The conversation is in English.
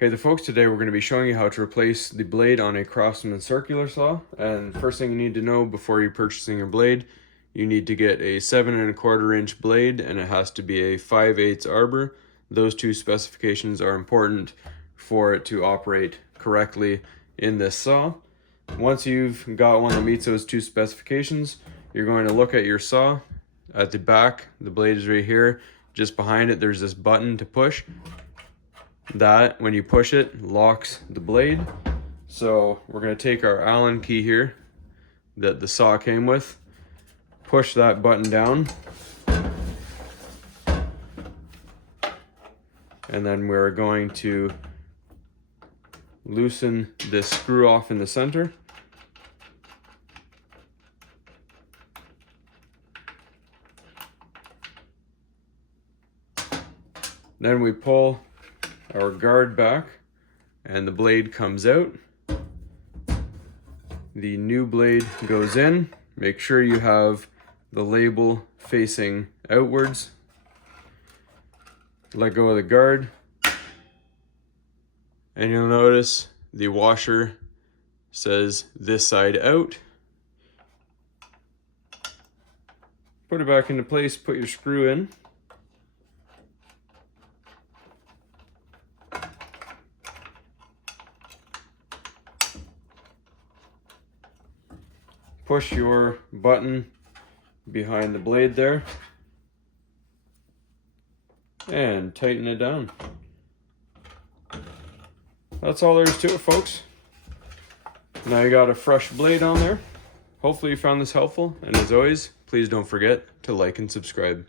Hey there folks, today we're going to be showing you how to replace the blade on a Craftsman circular saw. And first thing you need to know before you're purchasing your blade, you need to get a 7¼ inch blade and it has to be a 5/8 arbor. Those two specifications are important for it to operate correctly in this saw. Once you've got one that meets those two specifications, you're going to look at your saw. At the back, the blade is right here. Just behind it, there's this button to push. That, when you push it, locks the blade. So we're going to take our Allen key here that the saw came with, push that button down, and then we're going to loosen this screw off in the center. Then we pull our guard back and the blade comes out. The new blade goes in. Make sure you have the label facing outwards. Let go of the guard and you'll notice the washer says this side out. Put it back into place, put your screw in. Push your button behind the blade there and tighten it down. That's all there is to it, folks. Now you got a fresh blade on there. Hopefully you found this helpful, and as always, please don't forget to like and subscribe.